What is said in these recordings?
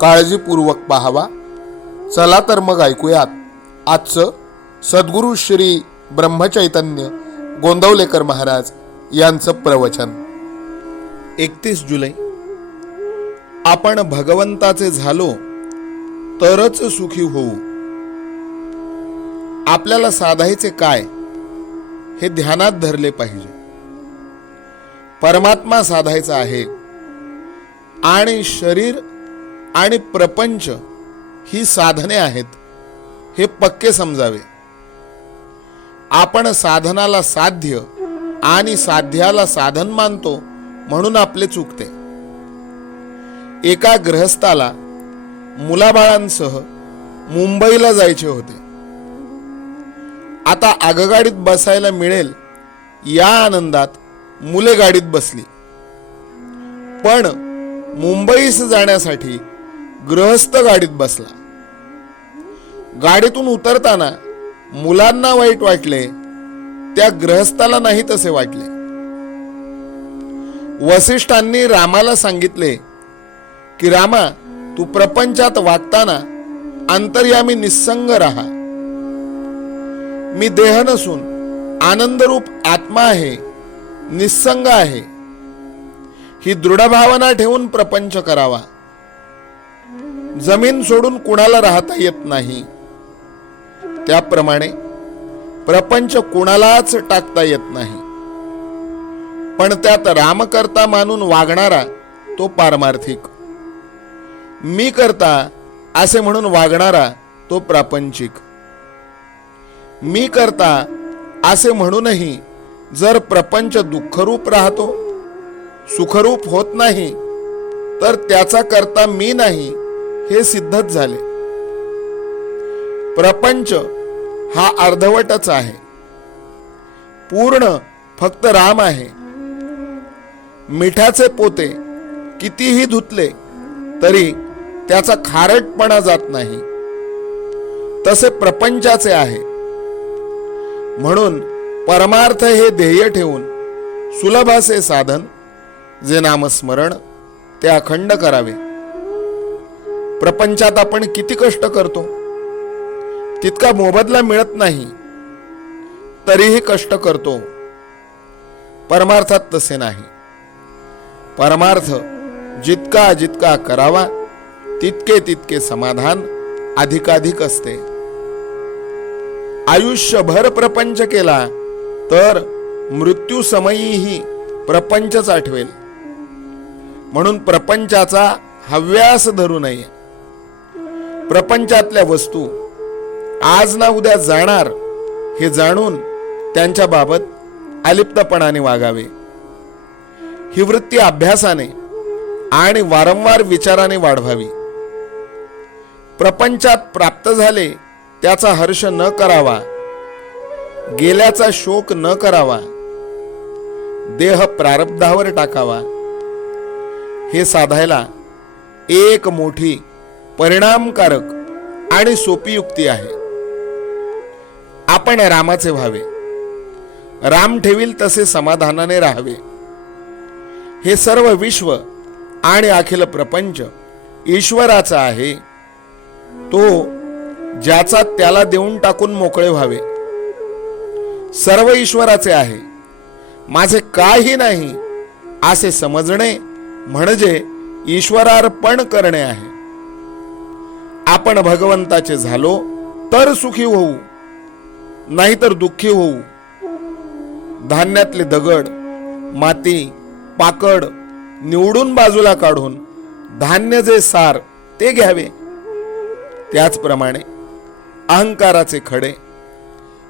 काळजीपूर्वक पाहावा. चला तर मग ऐकूयात. आजचं सद्गुरू श्री ब्रह्मचैतन्य गोंदवलेकर महाराज यांचं प्रवचन. एकतीस जुलै. आपण भगवंताचे झालो तरच सुखी होऊ. आपल्याला साधायचे काय हे ध्यानात धरले पाहिजे. परमात्मा साधायचा आहे. आणि शरीर आणि प्रपंच ही साधने आहेत हे पक्के समजावे. आपण साधनाला साध्य आणि साध्याला साधन मानतो म्हणून आपले चुकते. एका गृहस्थाला मुलाबाळांसह मुंबईला जायचे होते. आता आगगाडीत बसायला मिळेल या आनंदात मुले गाडीत बसली. पण मुंबईस जाण्यासाठी गृहस्थ गाडीत बसला. गाडीतून उतरताना मुलांना वाईट वाटले त्या गृहस्थाला नाही तसे वाटले. वसिष्ठांनी रामाला सांगितले की रामा तू प्रपंचात वागताना अंतर्यामी निसंग राहा. मी देह नसून आनंदरूप आत्मा आहे निसंग आहे. ही दृढ भावना ठेवून प्रपंच करावा. जमीन सोडून कुणाला राहता येत नाही. त्याप्रमाणे प्रपंच कुणालाच टाकता येत नाही. पण त्यात रामकर्ता मानून वागणारा तो पारमार्थिक. मी करता असे म्हणून वागणारा तो प्रापंचिक. मी करता असे म्हणूनही जर प्रपंच दुःखरूप राहतो सुखरूप होत नाही तर त्याचा करता मी नाही हे सिद्धच झाले. प्रपंच हा अर्धवटच आहे. पूर्ण फक्त राम आहे. मिठाचे पोते कितीही धुतले तरी त्याचा खारटपणा जात नाही. तसे प्रपंचाचे आहे. म्हणून परमार्थ हे ध्येय ठेवून सुलभ असे साधन जे नामस्मरण ते अखंड करावे. प्रपंचात आपण किती कष्ट करतो? तितका मोबदला मिळत नाही. तरीही कष्ट करतो. परमार्थात तसे नाही. परमार्थ जितका जितका करावा तितके तितके समाधान अधिकाधिक असते. आयुष्यभर प्रपंच केला तर मृत्यू समयीही प्रपंचच आठवेल. म्हणून प्रपंचाचा हव्यास धरू नये. प्रपंचातल्या वस्तू. आज ना उद्या जाणार हे जाणून त्यांच्या बाबत अलिप्तपणाने वागावे. ही वृत्ती अभ्यासाने आणि वारंवार विचाराने वाढवावी. प्रपंचात प्राप्त झाले त्याचा हर्ष न करावा. गेल्याचा शोक न करावा. देह प्रारब्धावर टाकावा. हे साधायला एक मोठी परिणामकारक आणि सोपी युक्ती आहे. आपण रामाचे व्हावे. राम ठेवील तसे समाधानाने राहावे. हे सर्व विश्व आणि अखिल प्रपंच ईश्वराचा आहे. तो ज्याचा त्याला देऊन टाकून मोकळे व्हावे. सर्व ईश्वराचे आहे. माझे काही नाही असे समजणे म्हणजे ईश्वरार्पण करणे आहे. आपण भगवंताचे झालो तर सुखी होऊ नाहीतर दुःखी होऊ. धान्यातले दगड माती पाकड निवडून बाजूला काढून धान्य जे सार ते घ्यावे. त्याचप्रमाणे अहंकाराचे खडे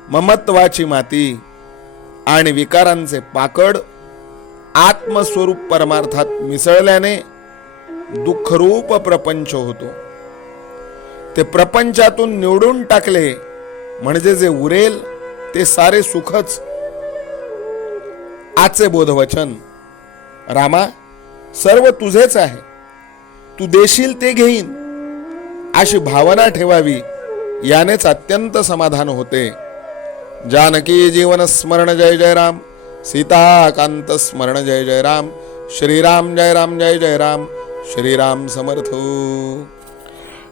ममत्वाची माती आणि विकारांचे पाकड आत्मस्वरूप परमार्थात मिसळल्याने दुःखरूप प्रपंच होतो. ते प्रपंचातून निवडून टाकले. म्हणजे जे उरेल ते सारे सुखच. आजचे बोधवचन. रामा सर्व तुझेच आहे. तू देशील ते घेईन. अशी भावना ठेवावी यानेच अत्यंत समाधान होते. जानकी जीवन स्मरण जय जय राम. सीताकांत स्मरण जय जय राम. श्रीराम जय राम जय जय राम. श्रीराम समर्थ.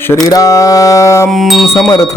श्रीराम समर्थ।